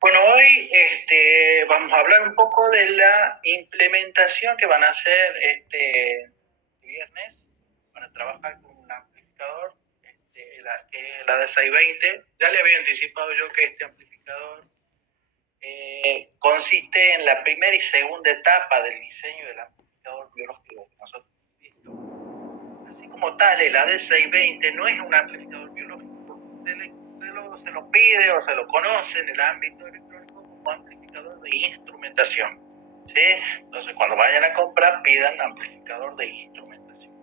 Bueno, hoy vamos a hablar un poco de la implementación que van a hacer este viernes. Van a trabajar con un amplificador, la D620. Ya le había anticipado yo que este amplificador consiste en la primera y segunda etapa del diseño del amplificador biológico que nosotros hemos visto. Así como tal, el AD620 no es un amplificador biológico, se lo pide o se lo conoce en el ámbito electrónico como amplificador de instrumentación, ¿sí? Entonces, cuando vayan a comprar, pidan amplificador de instrumentación.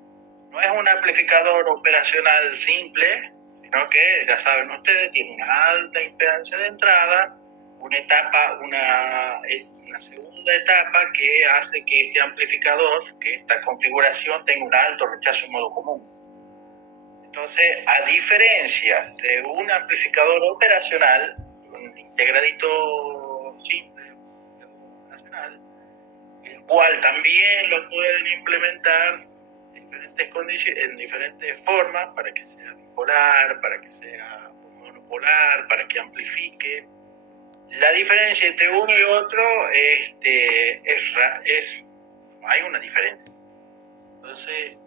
No es un amplificador operacional simple, sino que, ya saben ustedes, tiene una alta impedancia de entrada, una segunda etapa que hace que este amplificador, que esta configuración tenga un alto rechazo en modo común. Entonces, a diferencia de un amplificador operacional, un integradito simple operacional, el cual también lo pueden implementar en diferentes formas, para que sea bipolar, para que sea monopolar, para que amplifique. La diferencia entre uno y otro hay una diferencia. Entonces,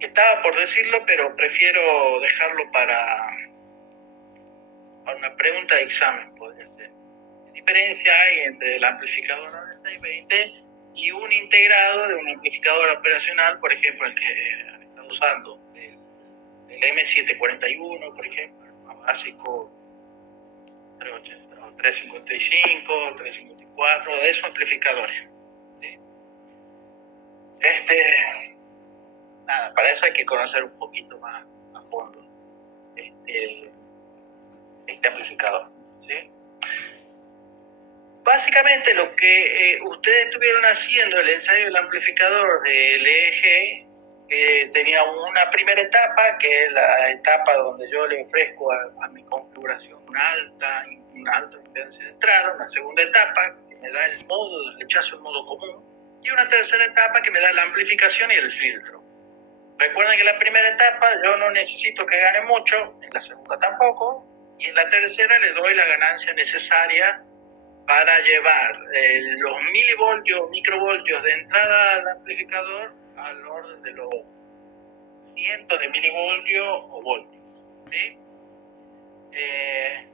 estaba por decirlo, pero prefiero dejarlo para una pregunta de examen, podría ser. ¿Qué diferencia hay entre el amplificador AD620 y un integrado de un amplificador operacional, por ejemplo, el que han estado usando, el M741, por ejemplo, el más básico, 380, o 355, 354, de esos amplificadores? ¿Sí? Nada, para eso hay que conocer un poquito más a fondo este amplificador, ¿sí? Básicamente lo que ustedes estuvieron haciendo, el ensayo del amplificador del EEG, tenía una primera etapa, que es la etapa donde yo le ofrezco a mi configuración una alta impedancia de entrada, una segunda etapa que me da el modo de rechazo en modo común, y una tercera etapa que me da la amplificación y el filtro. Recuerden que en la primera etapa yo no necesito que gane mucho, en la segunda tampoco, y en la tercera le doy la ganancia necesaria para llevar los milivoltios, microvoltios de entrada al amplificador al orden de los cientos de milivoltios o voltios, ¿sí?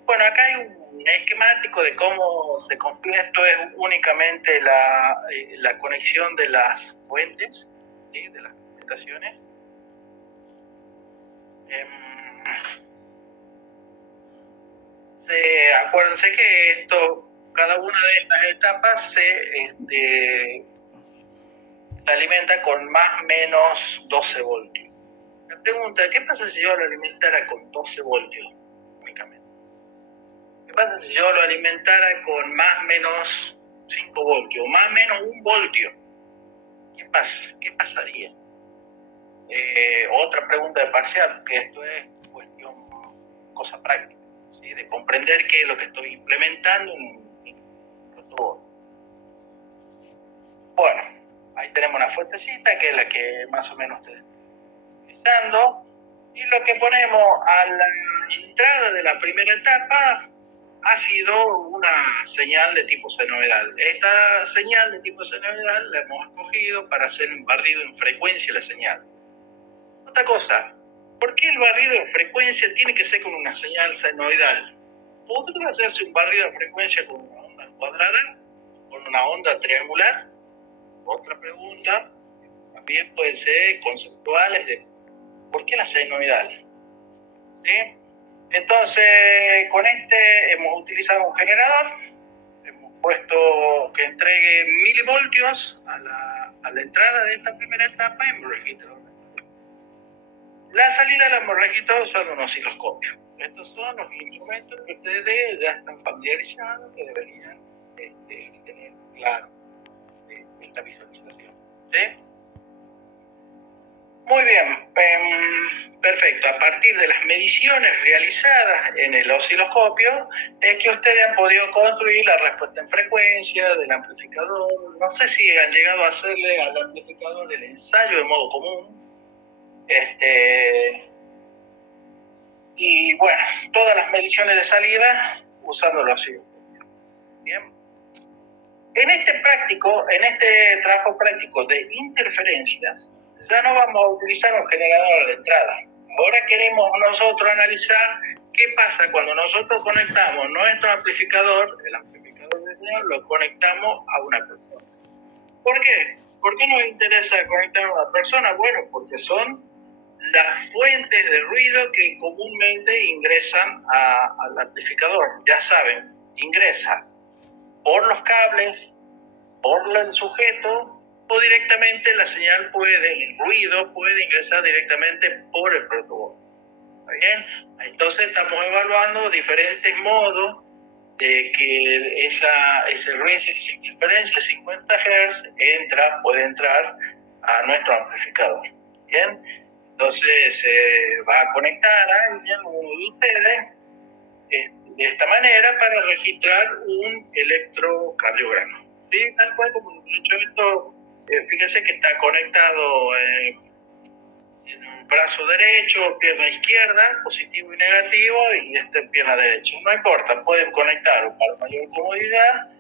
Bueno, acá hay un esquemático de cómo se configura. Esto es únicamente la conexión de las fuentes, ¿sí? De las estaciones. Acuérdense que cada una de estas etapas se alimenta con más o menos 12 voltios. La pregunta, ¿qué pasa si yo lo alimentara con 12 voltios únicamente? ¿Qué pasa si yo lo alimentara con más o menos 5 voltios, más o menos 1 voltio? ¿Qué pasaría? Otra pregunta de parcial, que esto es cosa práctica, ¿sí? De comprender qué es lo que estoy implementando en todo. Bueno, ahí tenemos una fuentecita, que es la que más o menos ustedes están utilizando, y lo que ponemos a la entrada de la primera etapa ha sido una señal de tipo senoidal. Esta señal de tipo senoidal la hemos escogido para hacer un barrido en frecuencia de la señal. Otra cosa, ¿por qué el barrido en frecuencia tiene que ser con una señal senoidal? ¿Podría hacerse un barrido de frecuencia con una onda cuadrada, con una onda triangular? Otra pregunta, también pueden ser conceptuales de ¿por qué la senoidal? ¿Sí? Entonces, con hemos utilizado un generador, hemos puesto que entregue milivoltios a la entrada de esta primera etapa y hemos registrado. La salida la hemos registrado usando un osciloscopio. Estos son los instrumentos que ustedes ya están familiarizados, que deberían tener claro esta visualización, ¿sí? Muy bien, perfecto. A partir de las mediciones realizadas en el osciloscopio, es que ustedes han podido construir la respuesta en frecuencia del amplificador. No sé si han llegado a hacerle al amplificador el ensayo de modo común. Y bueno, todas las mediciones de salida usando los osciloscopios. Bien. En este trabajo práctico de interferencias, ya no vamos a utilizar un generador de entrada. Ahora queremos nosotros analizar qué pasa cuando nosotros conectamos nuestro amplificador, el amplificador de señal, lo conectamos a una persona. ¿Por qué? ¿Por qué nos interesa conectar a una persona? Bueno, porque son las fuentes de ruido que comúnmente ingresan al amplificador. Ya saben, ingresa por los cables, por el sujeto, o directamente la señal el ruido puede ingresar directamente por el protoboard. ¿Está bien? Entonces estamos evaluando diferentes modos de que ese range de interferencia 50 Hz puede entrar a nuestro amplificador. Bien, entonces se va a conectar a alguien, uno de ustedes, de esta manera para registrar un electrocardiograma. ¿Sí? Tal cual como lo he hecho esto, fíjense que está conectado en un brazo derecho, pierna izquierda, positivo y negativo, y en pierna derecha. No importa, pueden conectar para mayor comodidad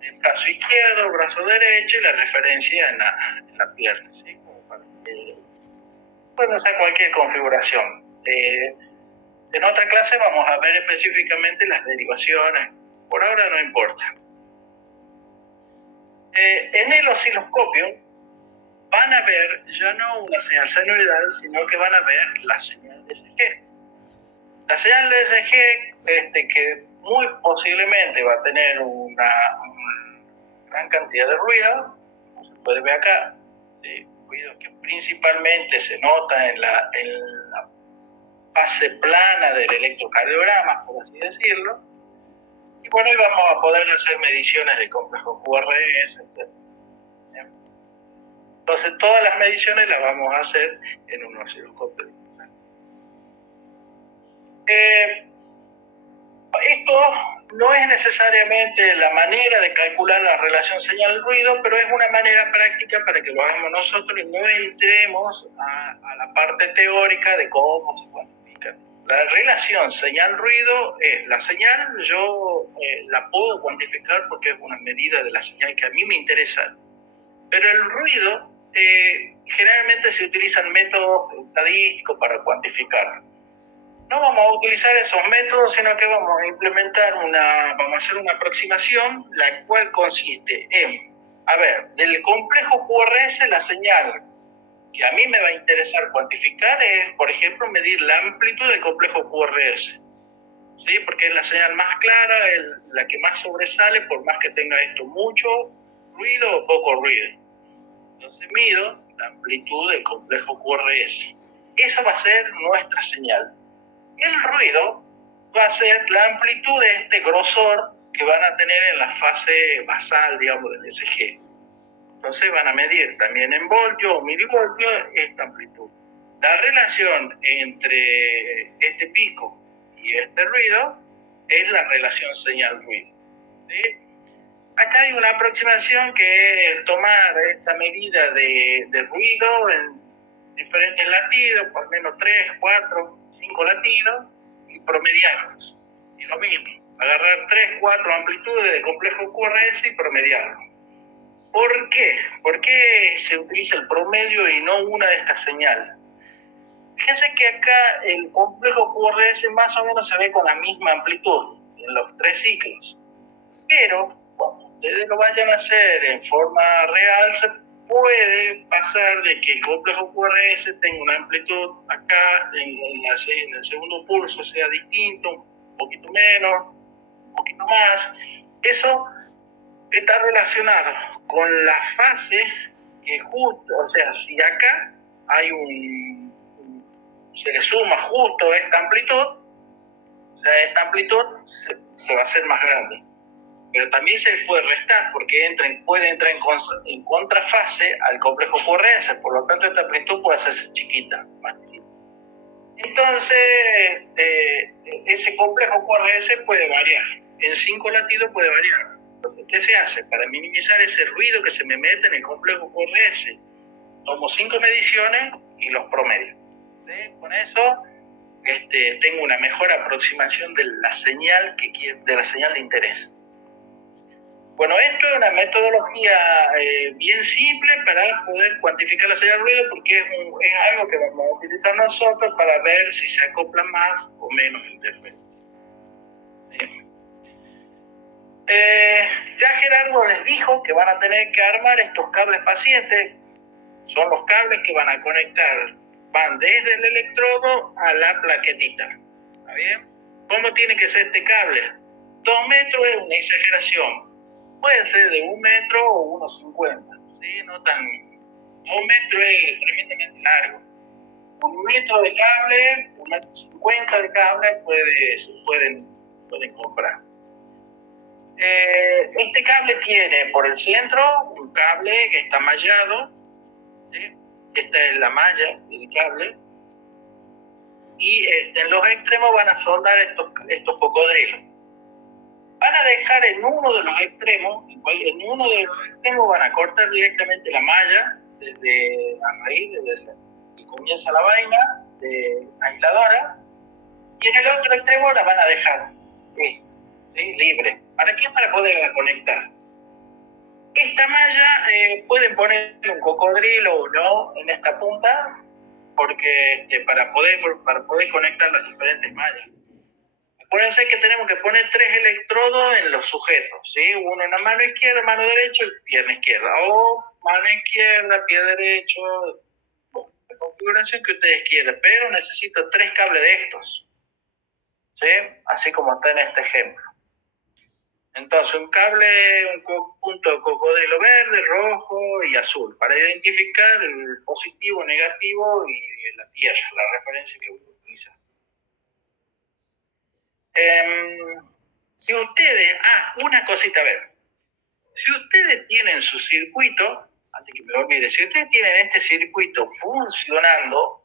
el brazo izquierdo, el brazo derecho y la referencia en la pierna, ¿sí? Como para que pueden hacer cualquier configuración. En otra clase vamos a ver específicamente las derivaciones. Por ahora no importa. En el osciloscopio van a ver ya no una señal senoidal, sino que van a ver la señal de DSG. La señal de DSG, que muy posiblemente va a tener una gran cantidad de ruido, como se puede ver acá, ¿sí? Ruido que principalmente se nota en la fase plana del electrocardiograma, por así decirlo. Y bueno, y vamos a poder hacer mediciones del complejo QRS, etc. Entonces, todas las mediciones las vamos a hacer en un osciloscopio. Esto no es necesariamente la manera de calcular la relación señal-ruido, pero es una manera práctica para que lo hagamos nosotros y no entremos a la parte teórica de cómo se cuantifica. La relación señal-ruido es la señal, yo la puedo cuantificar porque es una medida de la señal que a mí me interesa, pero el ruido generalmente se utilizan métodos estadísticos para cuantificar. No vamos a utilizar esos métodos, sino que vamos a implementar vamos a hacer una aproximación, la cual consiste en, del complejo QRS, la señal que a mí me va a interesar cuantificar es, por ejemplo, medir la amplitud del complejo QRS, ¿sí? Porque es la señal más clara, la que más sobresale, por más que tenga esto mucho ruido o poco ruido. Entonces mido la amplitud del complejo QRS. Esa va a ser nuestra señal. El ruido va a ser la amplitud de este grosor que van a tener en la fase basal, digamos, del SG. Entonces van a medir también en voltios o milivoltios esta amplitud. La relación entre este pico y este ruido es la relación señal-ruido. ¿Sí? Acá hay una aproximación que es tomar esta medida de ruido en diferentes latidos, por menos 3, 4, 5 latidos, y promediarlos. Y lo mismo, agarrar 3, 4 amplitudes de complejo QRS y promediarlo. ¿Por qué? ¿Por qué se utiliza el promedio y no una de estas señales? Fíjense que acá el complejo QRS más o menos se ve con la misma amplitud en los 3 ciclos. Pero cuando ustedes lo vayan a hacer en forma real, se puede pasar de que el complejo QRS tenga una amplitud acá en el segundo pulso sea distinto, un poquito menos, un poquito más. Eso está relacionado con la fase que justo, o sea, si acá hay se le suma justo esta amplitud, o sea, esta amplitud se va a hacer más grande. Pero también se le puede restar porque puede entrar en contrafase al complejo QRS, por lo tanto esta amplitud puede hacerse chiquita, más chiquita. Entonces, ese complejo QRS puede variar, en 5 latidos puede variar. Entonces, ¿qué se hace? Para minimizar ese ruido que se me mete en el complejo QRS, tomo 5 mediciones y los promedio. ¿Sí? Con eso tenga una mejor aproximación de la señal de interés. Bueno, esto es una metodología bien simple para poder cuantificar la señal de ruido, porque es algo que vamos a utilizar nosotros para ver si se acopla más o menos interferencia. Ya Gerardo les dijo que van a tener que armar estos cables pacientes. Son los cables que van a conectar, van desde el electrodo a la plaquetita. ¿Está bien? ¿Cómo tiene que ser este cable? 2 metros es una exageración. Puede ser de 1 metro o 1,50. ¿Sí? No tan... 2 metros es tremendamente largo. 1 metro de cable, 1,50 metros de cable pueden comprar. Este cable tiene por el centro un cable que está mallado. ¿Sí? Esta es la malla del cable. Y en los extremos van a soldar estos cocodrilos. Van a dejar en uno de los extremos, van a cortar directamente la malla desde la raíz, desde que comienza la vaina de aisladora, y en el otro extremo la van a dejar ¿sí? Libre. ¿Para qué? Para poderla conectar. Esta malla pueden poner un cocodrilo o no en esta punta, porque para poder conectar las diferentes mallas. Acuérdense que tenemos que poner 3 electrodos en los sujetos, ¿sí? Uno en la mano izquierda, mano derecha y pierna izquierda. O mano izquierda, pie derecho, la configuración que ustedes quieran. Pero necesito 3 cables de estos, ¿sí? Así como está en este ejemplo. Entonces, un punto de cocodrilo verde, rojo y azul, para identificar el positivo, negativo y la tierra, la referencia que uno utiliza. Si ustedes, una cosita, a ver, si ustedes tienen su circuito, antes que me olvide, si ustedes tienen este circuito funcionando,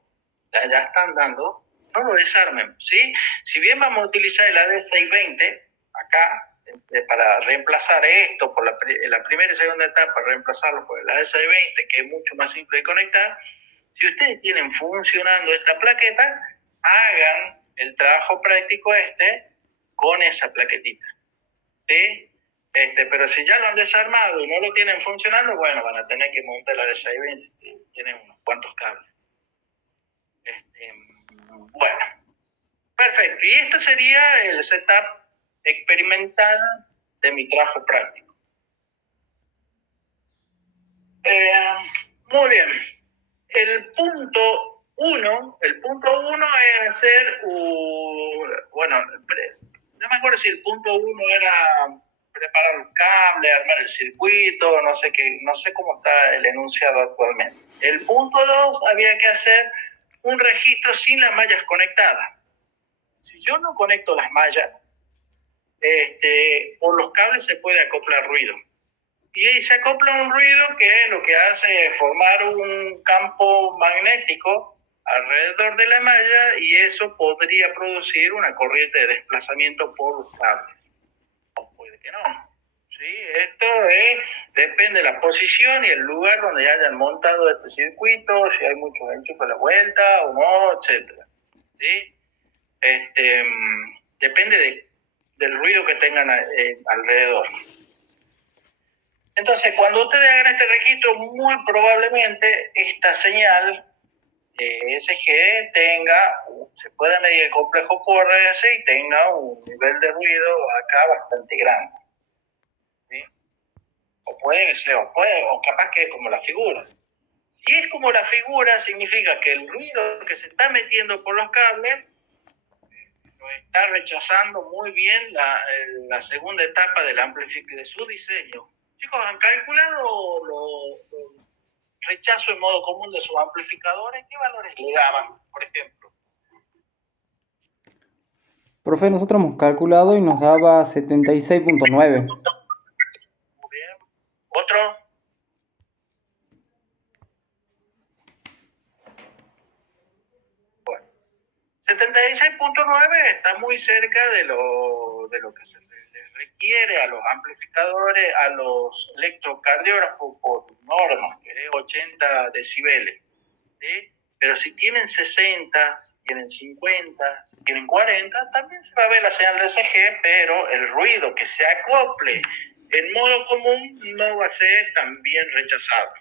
ya están dando, no lo desarmen, ¿sí? Si bien vamos a utilizar el AD620 acá, para reemplazar esto por la primera y segunda etapa, reemplazarlo por el AD620, que es mucho más simple de conectar, si ustedes tienen funcionando esta plaqueta, hagan el trabajo práctico con esa plaquetita, ¿sí? Pero si ya lo han desarmado y no lo tienen funcionando, bueno, van a tener que montar la AD620, tienen unos cuantos cables. Bueno, perfecto. Y este sería el setup experimental de mi trabajo práctico. Muy bien. El punto 1 es hacer bueno, no me acuerdo si el punto 1 era preparar un cable, armar el circuito, no sé cómo está el enunciado actualmente. El punto 2 había que hacer un registro sin las mallas conectadas. Si yo no conecto las mallas, por los cables se puede acoplar ruido. Y ahí se acopla un ruido que lo que hace es formar un campo magnético alrededor de la malla, y eso podría producir una corriente de desplazamiento por los cables. O puede que no. ¿Sí? Esto depende de la posición y el lugar donde hayan montado este circuito, si hay muchos enchufes a la vuelta o no, etc. ¿Sí? Depende del ruido que tengan alrededor. Entonces, cuando ustedes hagan este registro, muy probablemente esta señal ESG se pueda medir el complejo QRS y tenga un nivel de ruido acá bastante grande. ¿Sí? O capaz que es como la figura. Si es como la figura, significa que el ruido que se está metiendo por los cables lo está rechazando muy bien la segunda etapa de su diseño. Chicos, ¿han calculado los rechazo en modo común de sus amplificadores? ¿Qué valores le daban, por ejemplo? Profe, nosotros hemos calculado y nos daba 76.9. Muy bien. ¿Otro? Bueno, 76.9 está muy cerca de lo que se les requiere a los amplificadores, a los electrocardiógrafos por norma, que es 80 decibeles. ¿Sí? Pero si tienen 60, si tienen 50, si tienen 40, también se va a ver la señal de DSG, pero el ruido que se acople en modo común no va a ser también rechazado.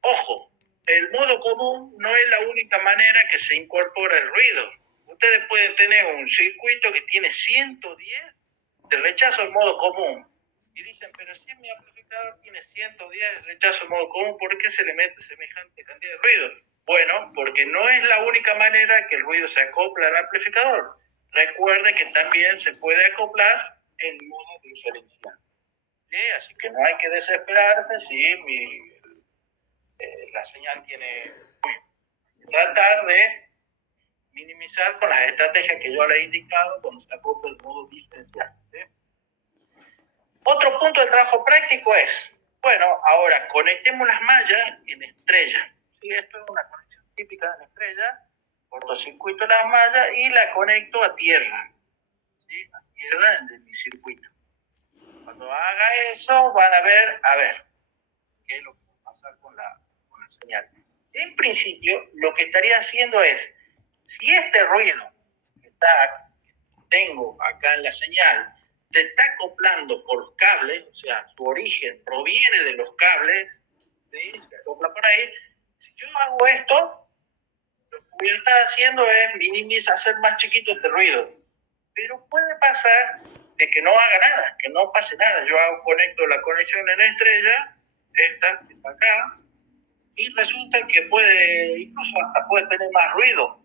Ojo, el modo común no es la única manera que se incorpora el ruido. Ustedes pueden tener un circuito que tiene 110 de rechazo en modo común. Y dicen, pero si mi amplificador tiene 110 de rechazo en modo común, ¿por qué se le mete semejante cantidad de ruido? Bueno, porque no es la única manera que el ruido se acopla al amplificador. Recuerde que también se puede acoplar en modo diferencial. ¿Sí? Así que no hay que desesperarse si la señal tiene... Tratar de minimizar con las estrategias que yo le he indicado cuando se acopla el modo diferencial. ¿Sí? Otro punto de trabajo práctico es, bueno, ahora conectemos las mallas en estrella. ¿Sí? Esto es una conexión típica en estrella, cortocircuito las mallas y la conecto a tierra. ¿Sí? A tierra de mi circuito. Cuando haga eso, van a ver qué es lo que va a pasar con la señal. En principio, lo que estaría haciendo es, si este ruido que tengo acá en la señal se está acoplando por los cables, o sea, su origen proviene de los cables, ¿sí? Se acopla por ahí. Si yo hago esto, lo que voy a estar haciendo es minimizar, hacer más chiquito este ruido. Pero puede pasar de que no haga nada, que no pase nada. Yo conecto la conexión en estrella, esta que está acá, y resulta que incluso hasta puede tener más ruido,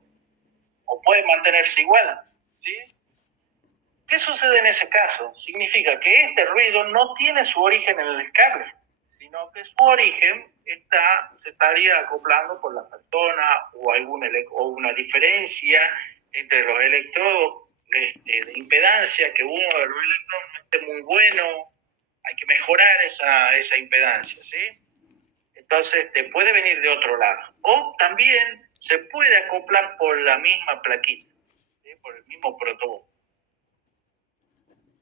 o puede mantenerse igual. ¿Sí? ¿Qué sucede en ese caso? Significa que este ruido no tiene su origen en el cable, sino que su origen se estaría acoplando por la persona o una diferencia entre los electrodos de impedancia, que uno de los electrodos no esté muy bueno, hay que mejorar esa impedancia, ¿sí? Entonces puede venir de otro lado. O también se puede acoplar por la misma plaquita, ¿sí? Por el mismo protobufo.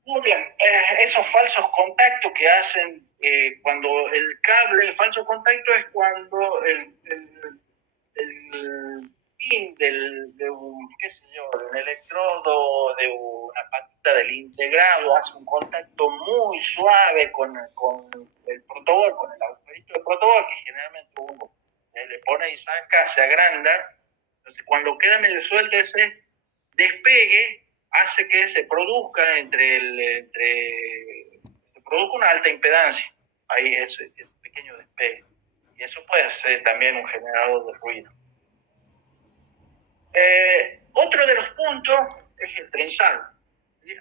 Muy bien, esos falsos contactos que hacen cuando el cable, el falso contacto es cuando el pin de un, qué sé yo, de un electrodo, de una patita del integrado, hace un contacto muy suave con el protobol, con el agujerito de protobol, que generalmente uno le pone y saca, se agranda. Entonces, cuando queda medio suelto ese despegue, hace que se produzca se produzca una alta impedancia. Ahí ese pequeño despegue. Y eso puede ser también un generador de ruido. Otro de los puntos es el trenzado.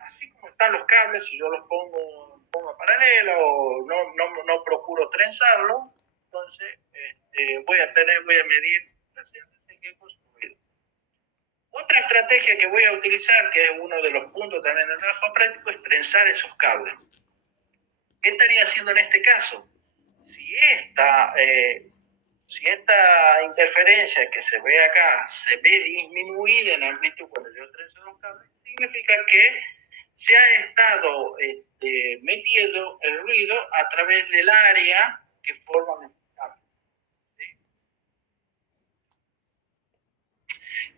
Así como están los cables, si yo los pongo en paralelo, no procuro trenzarlo, entonces voy a medir la señal de CG con su ruido. Otra estrategia que voy a utilizar, que es uno de los puntos también del trabajo práctico, es trenzar esos cables. ¿Qué estaría haciendo en este caso? Si esta interferencia que se ve acá se ve disminuida en amplitud cuando yo trenzo los cables, significa que se ha estado metiendo el ruido a través del área que forman estos cables. ¿Sí?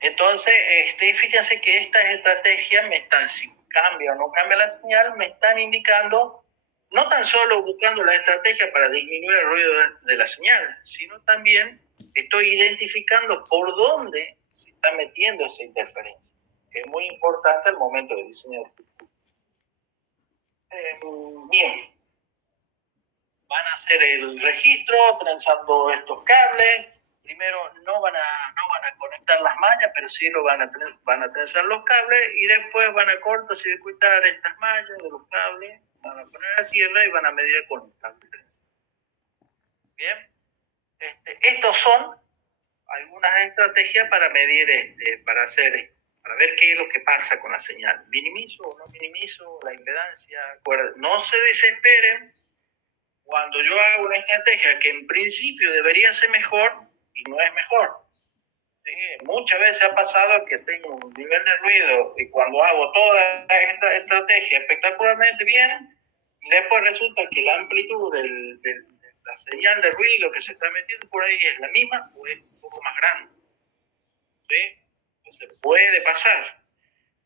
Entonces, fíjense que estas estrategias si cambia o no cambia la señal, me están indicando, no tan solo buscando la estrategia para disminuir el ruido de la señal, sino también estoy identificando por dónde se está metiendo esa interferencia, que es muy importante al momento de diseñar el circuito. Bien, van a hacer el registro trenzando estos cables. Primero no van a conectar las mallas, pero sí van a trenzar los cables y después van a cortocircuitar estas mallas de los cables, van a poner a tierra y van a medir con el cable. Bien, estos son algunas estrategias para medir, para ver qué es lo que pasa con la señal. ¿Minimizo o no minimizo la impedancia? No se desesperen cuando yo hago una estrategia que en principio debería ser mejor y no es mejor. ¿Sí? Muchas veces ha pasado que tengo un nivel de ruido y cuando hago toda esta estrategia espectacularmente bien, y después resulta que la amplitud de la señal de ruido que se está metiendo por ahí es la misma o es un poco más grande. ¿sí? Entonces puede pasar.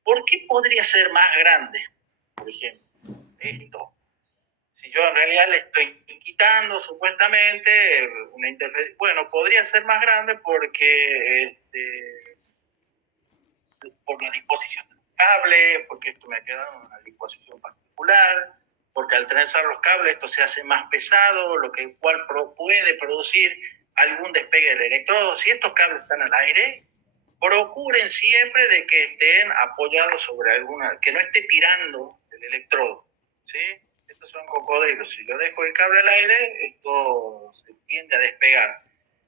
¿Por qué podría ser más grande, por ejemplo, esto? Si yo en realidad le estoy quitando supuestamente una interferencia, bueno, podría ser más grande porque por la disposición del cable, porque esto me queda en una disposición particular, porque al trenzar los cables esto se hace más pesado, lo que cual puede producir algún despegue del electrodo. Si estos cables están al aire, procuren siempre de que estén apoyados sobre alguna, que no esté tirando el electrodo, ¿sí? Estos son cocodrilos. Si yo dejo el cable al aire, esto se tiende a despegar.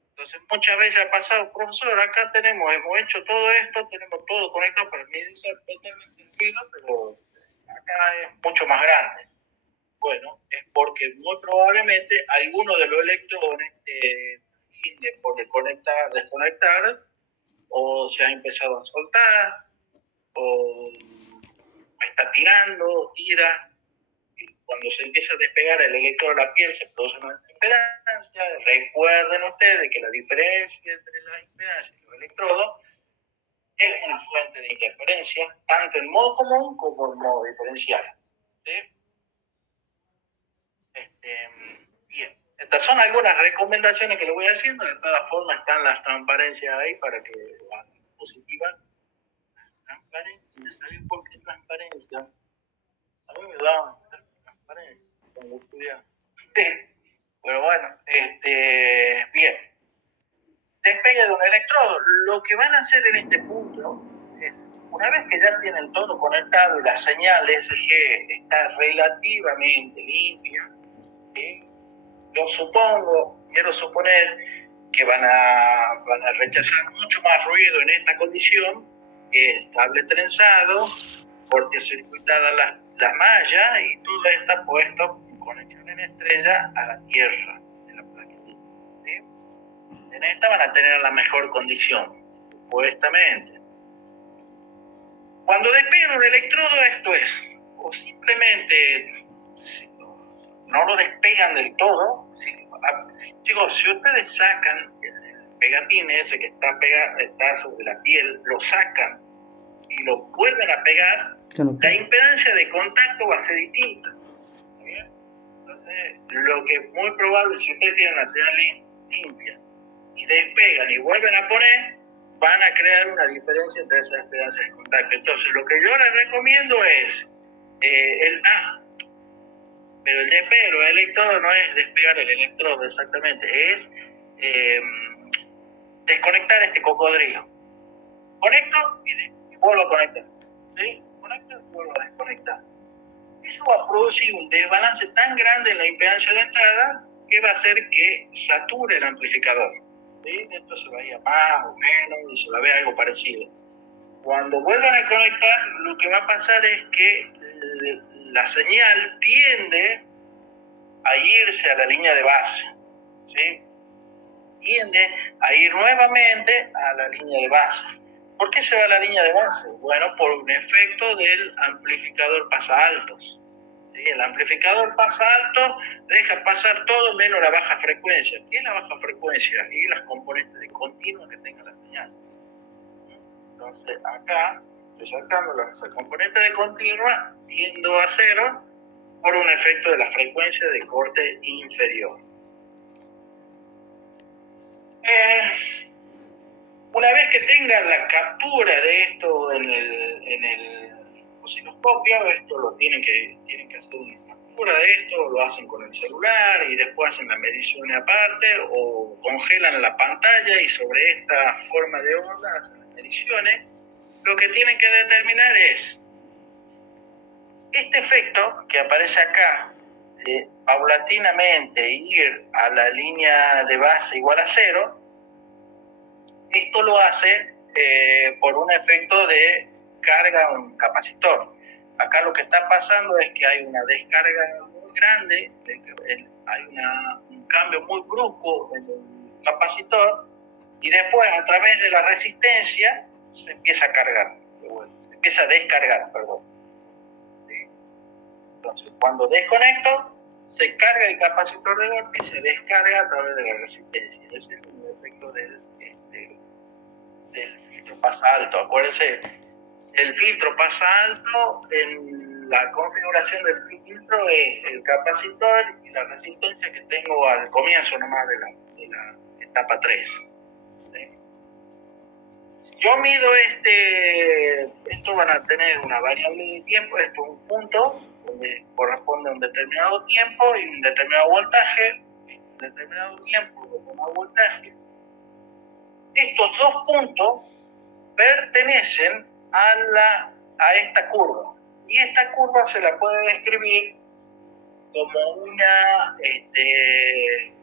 Entonces, muchas veces ha pasado, profesor, acá hemos hecho todo esto, tenemos todo conectado, para mí dice totalmente el ruido, pero acá es mucho más grande. Bueno, es porque muy probablemente alguno de los electrones por desconectar, o se ha empezado a soltar, o está tira. Cuando se empieza a despegar el electrodo de la piel se produce una impedancia. Recuerden ustedes que la diferencia entre las impedancias y los electrodos es una fuente de interferencia, tanto en modo común como en modo diferencial. ¿Sí? Bien, estas son algunas recomendaciones que les voy haciendo. De todas formas están las transparencias ahí para que la diapositiva. Transparencia, ¿saben por qué transparencia? A mí me da transparencia cuando estudiaba. Pero bueno, bien. Despegue de un electrodo. Lo que van a hacer en este punto es, una vez que ya tienen todo conectado y la señal SG está relativamente limpia, ¿sí? Yo quiero suponer que van a rechazar mucho más ruido en esta condición que estable trenzado, cortocircuitada la malla y todo está puesto en conexión en estrella a la tierra de la plaquetita. ¿Sí? En esta van a tener la mejor condición, supuestamente. Cuando despegan un electrodo, esto es, o simplemente no lo despegan del todo. Chicos, si ustedes sacan el pegatín ese que está sobre la piel, lo sacan y lo vuelven a pegar, la impedancia de contacto va a ser distinta. ¿Bien? Entonces, lo que es muy probable, si ustedes tienen una señal limpia y despegan y vuelven a poner, van a crear una diferencia entre esas impedancias de contacto. Entonces, lo que yo les recomiendo es el A. Pero el despegue del electrodo no es despegar el electrodo exactamente, es desconectar este cocodrilo. Conecto y vuelvo a conectar. ¿Sí? Conecto y vuelvo a desconectar. Eso va a producir un desbalance tan grande en la impedancia de entrada que va a hacer que sature el amplificador. ¿Sí? Esto se va a ir a más o menos y se va a ver algo parecido. Cuando vuelvan a conectar, lo que va a pasar es que la señal tiende a irse a la línea de base, ¿sí? Tiende a ir nuevamente a la línea de base. ¿Por qué se va a la línea de base? Bueno, por un efecto del amplificador pasa altos. ¿Sí? El amplificador pasa alto, deja pasar todo menos la baja frecuencia. ¿Qué es la baja frecuencia? Y las componentes de continua que tenga la señal. Entonces, acá, estoy sacando las componentes de continua, yendo a cero, por un efecto de la frecuencia de corte inferior. Una vez que tengan la captura de esto en el osciloscopio, esto lo tienen que hacer una captura de esto, lo hacen con el celular y después hacen la medición aparte o congelan la pantalla y sobre esta forma de onda hacen las mediciones. Lo que tienen que determinar es este efecto que aparece acá, de paulatinamente ir a la línea de base igual a cero. Esto lo hace por un efecto de carga a un capacitor. Acá lo que está pasando es que hay una descarga muy grande, hay un cambio muy brusco en el capacitor y después a través de la resistencia se empieza a cargar, empieza a descargar, perdón. ¿Sí? Entonces, cuando desconecto, se carga el capacitor de golpe y se descarga a través de la resistencia. Ese es el efecto del filtro filtro pasa alto. Acuérdense, el filtro pasa alto en la configuración del filtro es el capacitor y la resistencia que tengo al comienzo nomás de la etapa 3. ¿Sí? Si yo mido esto van a tener una variable de tiempo, esto es un punto donde corresponde a un determinado tiempo y un determinado voltaje, un determinado tiempo, un determinado voltaje. Estos dos puntos pertenecen a esta curva. Y esta curva se la puede describir como una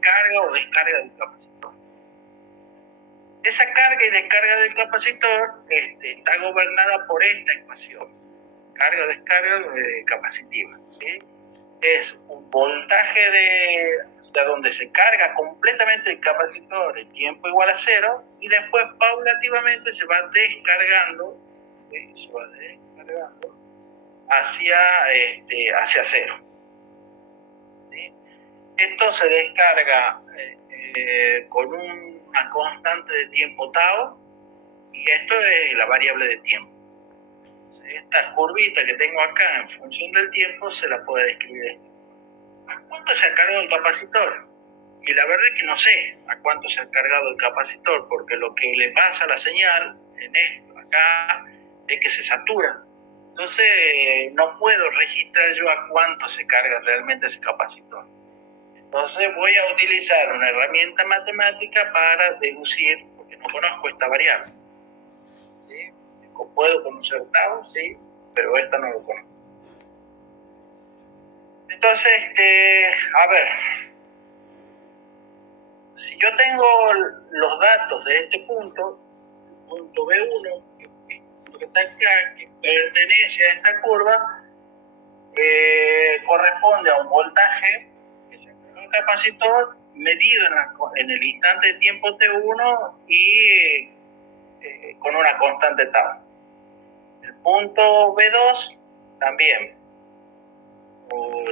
carga o descarga del capacitor. Esa carga y descarga del capacitor está gobernada por esta ecuación. Carga o descarga capacitiva. ¿Sí? Es un voltaje donde se carga completamente el capacitor en tiempo igual a 0 y después paulativamente se va descargando, hacia 0. ¿Sí? Esto se descarga con una constante de tiempo tau y esto es la variable de tiempo. Esta curvita que tengo acá en función del tiempo se la puede describir. ¿A cuánto se ha cargado el capacitor? Y la verdad es que no sé a cuánto se ha cargado el capacitor, porque lo que le pasa a la señal en esto acá es que se satura. Entonces no puedo registrar yo a cuánto se carga realmente ese capacitor. Entonces voy a utilizar una herramienta matemática para deducir, porque no conozco esta variable. ¿Sí? Puedo conocer tau, sí, pero esta no lo conozco. Entonces, a ver, si yo tengo los datos de este punto, el punto B1, que está acá, que pertenece a esta curva, corresponde a un voltaje que se carga el capacitor medido en el instante de tiempo T1 y con una constante tau. El punto B2 también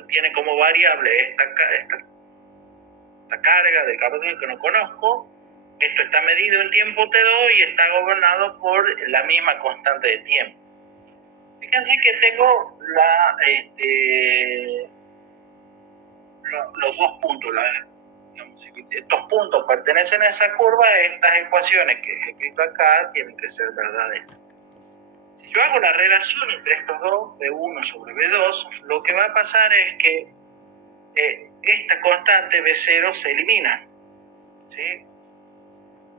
tiene como variable esta carga del capacitor que no conozco. Esto está medido en tiempo T2 y está gobernado por la misma constante de tiempo. Fíjense que tengo los dos puntos. Estos puntos pertenecen a esa curva. Estas ecuaciones que he escrito acá tienen que ser verdaderas. Si yo hago la relación entre estos dos, B1 sobre B2, lo que va a pasar es que esta constante B0 se elimina. ¿Sí?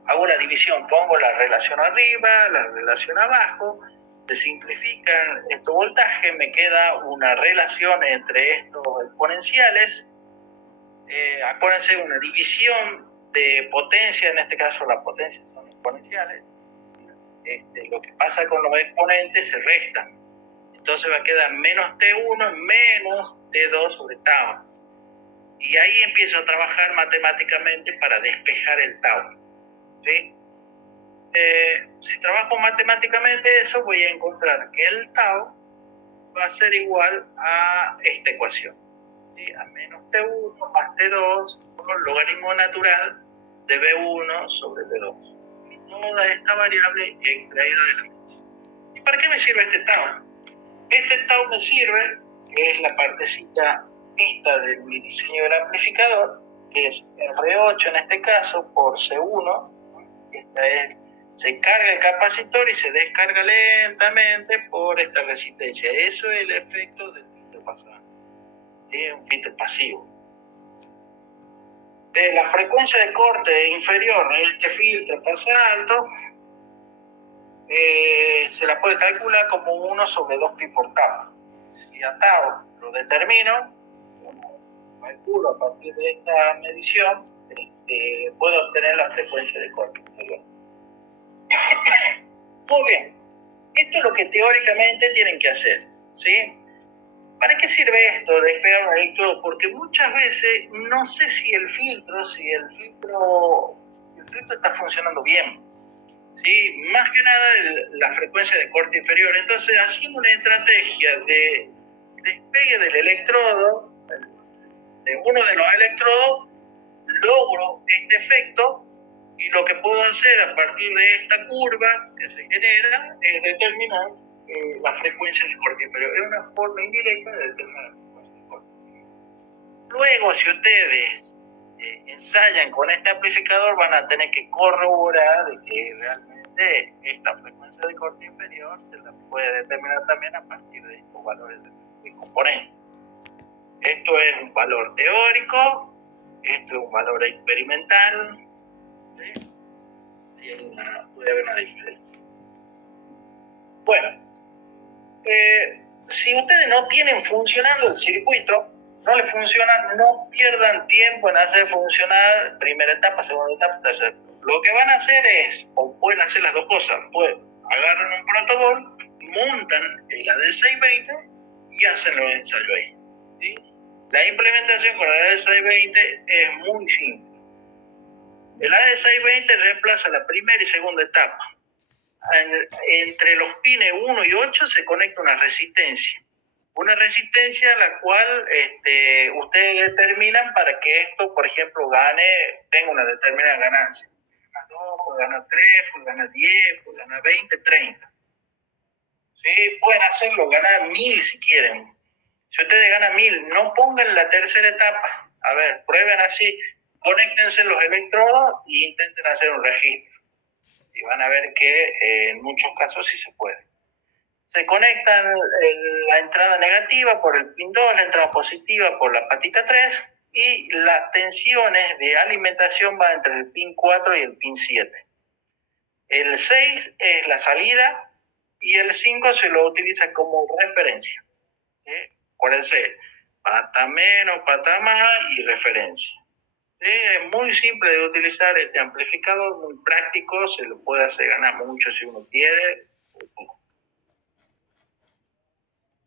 Hago la división, pongo la relación arriba, la relación abajo, se simplifican estos voltajes, me queda una relación entre estos exponenciales. Acuérdense, una división de potencia, en este caso las potencias son exponenciales. Lo que pasa con los exponentes se restan. Entonces va a quedar menos T1 menos T2 sobre tau. Y ahí empiezo a trabajar matemáticamente para despejar el tau. ¿Sí? Si trabajo matemáticamente eso, voy a encontrar que el tau va a ser igual a esta ecuación. ¿Sí? A menos T1 más T2 por logaritmo natural de B1 sobre B2. Y toda esta variable extraída de la ecuación. ¿Y para qué me sirve este tau? Este tau me sirve, que es la partecita esta de mi diseño del amplificador, que es R8 en este caso por C1. Esta es, se carga el capacitor y se descarga lentamente por esta resistencia. Eso es el efecto del filtro pasado. Es un filtro pasivo. La frecuencia de corte inferior de este filtro pasa alto, se la puede calcular como 1 sobre 2pi por tau. Si a tau lo determino, como calculo a partir de esta medición, puedo obtener la frecuencia de corte inferior. Muy bien, esto es lo que teóricamente tienen que hacer, ¿sí? ¿Para qué sirve esto de despegar un electrodo? Porque muchas veces no sé si el filtro está funcionando bien, ¿sí? Más que nada la frecuencia de corte inferior. Entonces, haciendo una estrategia de despegue del electrodo, de uno de los electrodos, logro este efecto Y lo que puedo hacer a partir de esta curva que se genera es determinar la frecuencia de corte inferior. Es una forma indirecta de determinar la frecuencia de corte inferior. Luego, si ustedes ensayan con este amplificador, van a tener que corroborar de que realmente esta frecuencia de corte inferior se la puede determinar también a partir de estos valores de componente. Esto es un valor teórico, esto es un valor experimental, ¿sí? Puede haber una diferencia. Bueno, si ustedes no tienen funcionando el circuito, no le funciona, no pierdan tiempo en hacer funcionar primera etapa, segunda etapa, tercera. Lo que van a hacer es, o pueden hacer las dos cosas, agarran un protocolo, montan el AD620 y hacen los ensayos ahí, ¿sí? La implementación con el AD620 es muy simple. El AD620 reemplaza la primera y segunda etapa. Entre los pines 1 y 8 se conecta una resistencia. Una resistencia a la cual ustedes determinan para que esto, por ejemplo, tenga una determinada ganancia. Gana 2, puede ganar 3, puede ganar 10, puede ganar 20, 30. ¿Sí? Pueden hacerlo, ganar 1000 si quieren. Si ustedes ganan 1000, no pongan la tercera etapa. A ver, prueben así, conéctense los electrodos e intenten hacer un registro. Y van a ver que en muchos casos sí se puede. Se conectan la entrada negativa por el pin 2, la entrada positiva por la patita 3, y las tensiones de alimentación van entre el pin 4 y el pin 7. El 6 es la salida y el 5 se lo utiliza como referencia. ¿Sí? Acuérdense, pata menos, pata más y referencia. ¿Sí? Es muy simple de utilizar este amplificador, muy práctico, se lo puede hacer ganar mucho si uno quiere.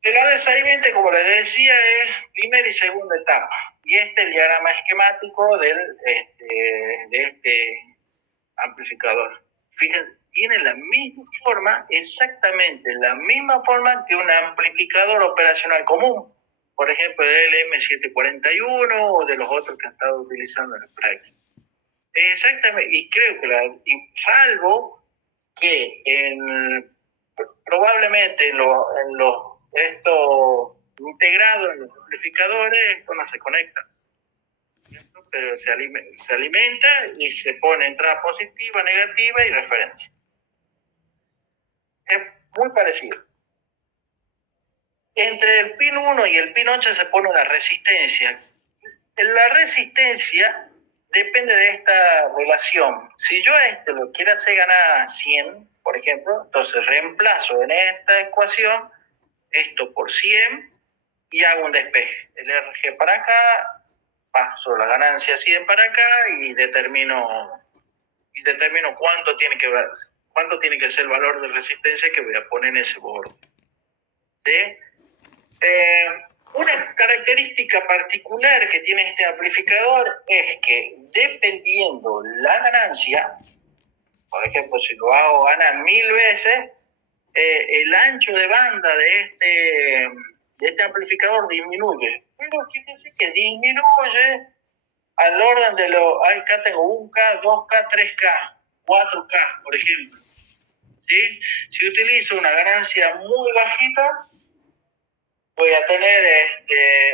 El AD620, como les decía, es primera y segunda etapa. Y este es el diagrama esquemático de este amplificador. Fíjense, tiene la misma forma, exactamente la misma forma que un amplificador operacional común. Por ejemplo, el M741 o de los otros que han estado utilizando en la práctica. Exactamente, y creo que salvo que probablemente en esto integrado en los amplificadores, esto no se conecta, ¿cierto? Pero se alimenta y se pone entrada positiva, negativa y referencia. Es muy parecido. Entre el pin 1 y el pin 8 se pone una resistencia. La resistencia depende de esta relación. Si yo a este lo quiero hacer ganar 100, por ejemplo, entonces reemplazo en esta ecuación esto por 100 y hago un despeje. El RG para acá, paso la ganancia 100 para acá y determino cuánto tiene que ser el valor de resistencia que voy a poner en ese borde. ¿Sí? Una característica particular que tiene este amplificador es que dependiendo la ganancia, por ejemplo, si lo hago ganar 1000 veces, el ancho de banda de este amplificador disminuye. Pero fíjense que disminuye al orden de acá tengo 1K, 2K, 3K, 4K, por ejemplo. ¿Sí? Si utilizo una ganancia muy bajita, voy a tener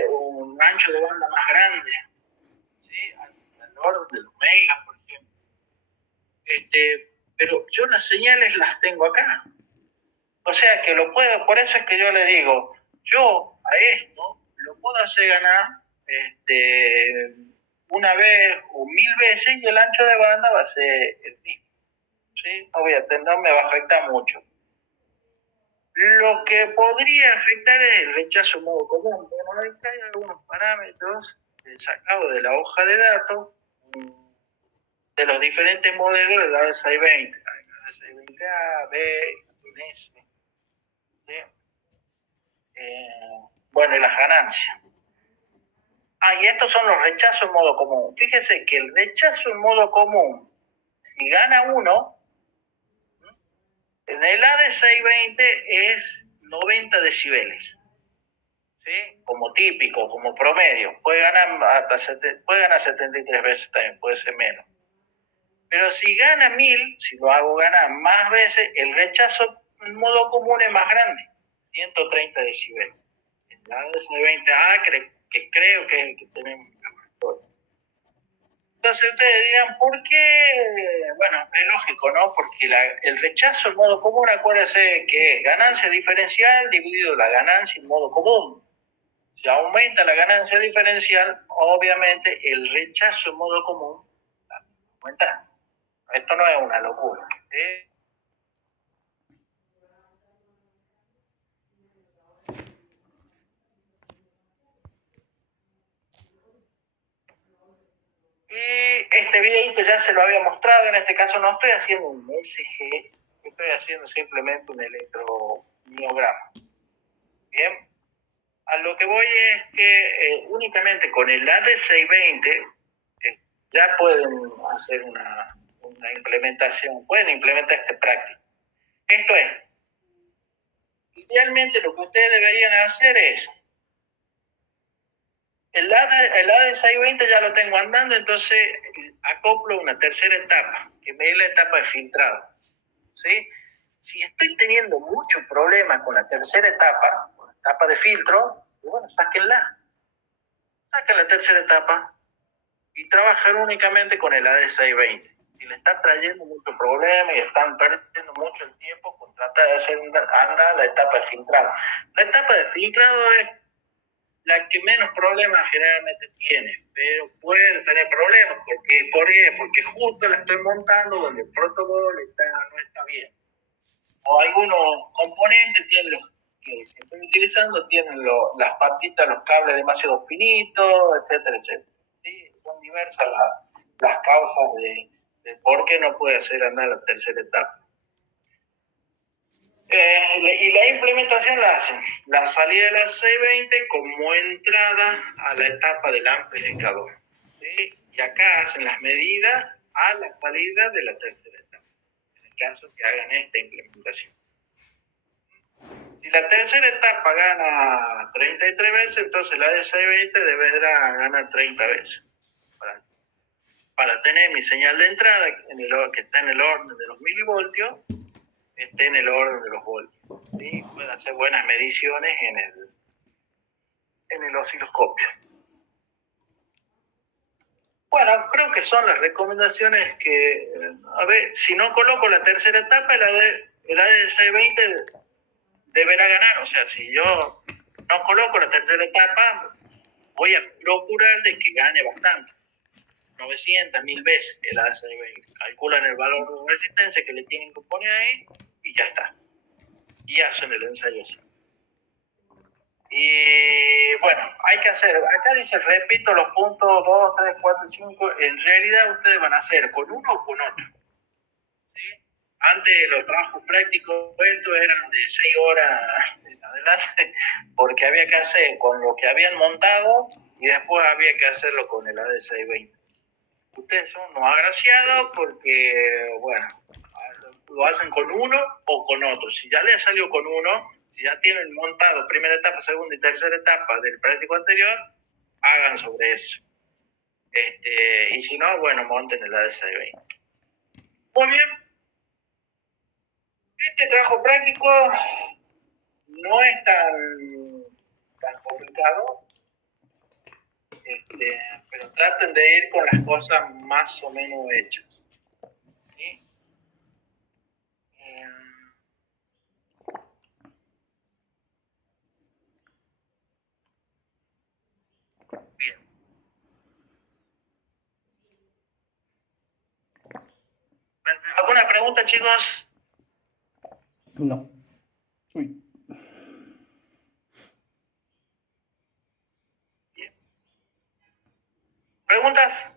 un ancho de banda más grande, ¿sí? Al orden de los megas, por ejemplo. Pero yo las señales las tengo acá. O sea que lo puedo, por eso es que yo le digo, yo a esto lo puedo hacer ganar una vez o 1000 veces y el ancho de banda va a ser el mismo. ¿Sí? No me va a afectar mucho. Lo que podría afectar es el rechazo en modo común. Bueno, acá hay algunos parámetros sacados de la hoja de datos de los diferentes modelos del AD620. AD620A, B, S. ¿Sí? Bueno, y las ganancias. Y estos son los rechazos en modo común. Fíjese que el rechazo en modo común, si gana uno, en el AD620 es 90 decibeles. ¿Sí? Como típico, como promedio. Puede ganar 73 veces también, puede ser menos. Pero si gana 1000, si lo hago ganar más veces, el rechazo en modo común es más grande, 130 decibeles. La ADC20A que creo que es el que tenemos. Entonces ustedes dirán, ¿por qué? Bueno, es lógico, ¿no? Porque el rechazo en modo común, acuérdense que es ganancia diferencial dividido la ganancia en modo común. Si aumenta la ganancia diferencial, obviamente el rechazo en modo común aumenta. Esto no es una locura. ¿Sí? Y este videito ya se lo había mostrado, en este caso no estoy haciendo un SG, estoy haciendo simplemente un electromiograma. Bien, a lo que voy es que únicamente con el AD620 ya pueden hacer una implementación, pueden implementar este práctico. Esto es, idealmente lo que ustedes deberían hacer es, el AD620 ya lo tengo andando, entonces acoplo una tercera etapa, que me dé la etapa de filtrado. ¿Sí? Si estoy teniendo muchos problemas con la tercera etapa, con la etapa de filtro, bueno, sáquenla. Saquen la tercera etapa y trabajar únicamente con el AD620. Si le está trayendo muchos problemas y están perdiendo mucho el tiempo con tratar de hacer andar la etapa de filtrado. La etapa de filtrado es la que menos problemas generalmente tiene, pero puede tener problemas. ¿Por qué? Porque justo la estoy montando donde el protocolo no está bien. O algunos componentes tienen que estoy utilizando, tienen las patitas, los cables demasiado finitos, etcétera, etcétera. ¿Sí? Son diversas las causas de por qué no puede hacer andar la tercera etapa. Y la implementación la hacen la salida de la C20 como entrada a la etapa del amplificador. ¿Sí? Y acá hacen las medidas a la salida de la tercera etapa, en el caso que hagan esta implementación. Si la tercera etapa gana 33 veces, entonces la de 620 deberá ganar 30 veces. Para tener mi señal de entrada, que está en el orden de los milivoltios, esté en el orden de los voltios. ¿Sí? Pueden hacer buenas mediciones en el osciloscopio. Bueno, creo que son las recomendaciones que, a ver, si no coloco la tercera etapa, el AD620 deberá ganar. O sea, si yo no coloco la tercera etapa, voy a procurar de que gane bastante. 900, 1000 veces el AD620. Calculan el valor de resistencia que le tienen que poner ahí y ya está. Y hacen el ensayo así. Y bueno, hay que hacer, acá dice, repito los puntos 2, 3, 4 y 5. En realidad ustedes van a hacer con uno o con otro. ¿Sí? Antes los trabajos prácticos estos eran de 6 horas en adelante, porque había que hacer con lo que habían montado y después había que hacerlo con el AD620. Ustedes son unos agraciados porque, bueno, lo hacen con uno o con otro. Si ya les salió con uno, si ya tienen montado primera etapa, segunda y tercera etapa del práctico anterior, hagan sobre eso. Y si no, bueno, monten el AD620. Muy bien. Este trabajo práctico no es tan complicado, pero traten de ir con las cosas más o menos hechas. ¿Sí? Bien. ¿Alguna pregunta, chicos? No. Uy. Bien. ¿Preguntas?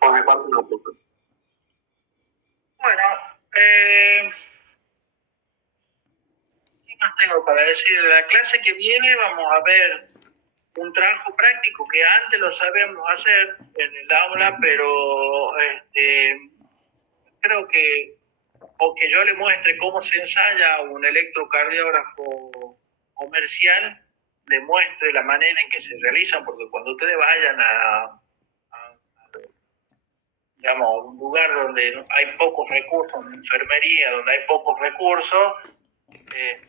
Por mi parte no. Bueno, ¿qué más tengo para decir? En la clase que viene vamos a ver un trabajo práctico que antes lo sabíamos hacer en el aula, pero creo que, o que yo le muestre cómo se ensaya un electrocardiógrafo comercial, muestre la manera en que se realizan, porque cuando ustedes vayan digamos, a un lugar donde hay pocos recursos, una enfermería donde hay pocos recursos,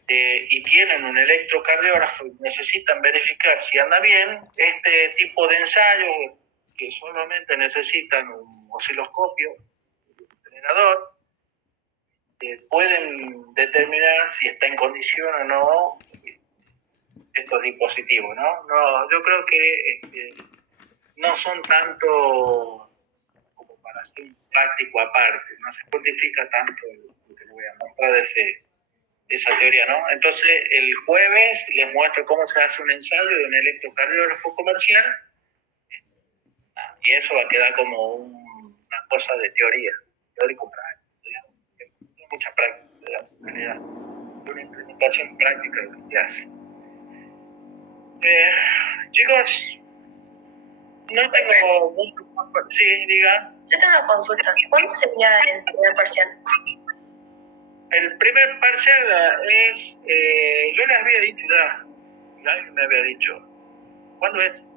y tienen un electrocardiógrafo y necesitan verificar si anda bien, este tipo de ensayos que solamente necesitan un osciloscopio, un acelerador, pueden determinar si está en condición o no estos dispositivos, ¿no? No, yo creo que no son tanto como para hacer un práctico aparte, no se cuantifica tanto lo que les voy a mostrar de esa teoría, ¿no? Entonces, el jueves les muestro cómo se hace un ensayo de un electrocardiógrafo comercial, y eso va a quedar como una cosa de teoría, teórico-práctico, digamos. Hay mucha práctica, digamos, en realidad. Una implementación práctica de lo que se hace. Chicos, no tengo mucho más. Sí, diga. Yo tengo una consulta. ¿Cuándo sería el primer parcial? El primer parcial es, yo les había dicho ya, alguien me había dicho, ¿cuándo es?